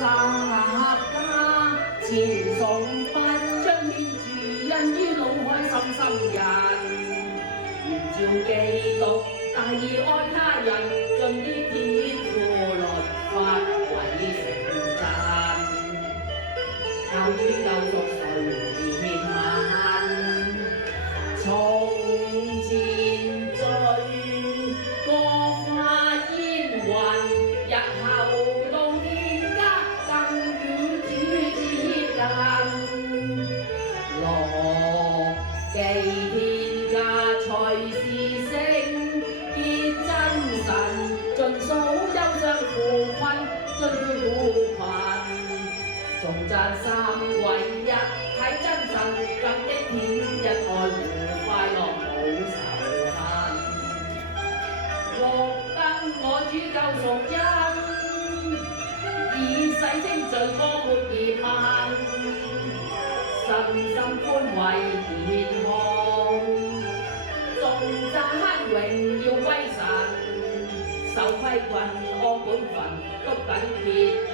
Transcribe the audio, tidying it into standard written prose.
家前崇不彰顯住恩於腦海深深人，願照基督大義愛他人，盡啲天賦律法為成真，靠主救贖誰憐憫，從前罪過化煙雲，日後到天家更與主接近，樂記天家隨時升結真神，盡數憂傷苦困，津津苦困。頌讚三位一體真神，感激天日愛護快樂冇仇恨，獲得我主救贖恩，以洗清罪過沒疑問，身心寬慰健康，頌讚榮耀歸神，守規訓安本分，篤緊貼。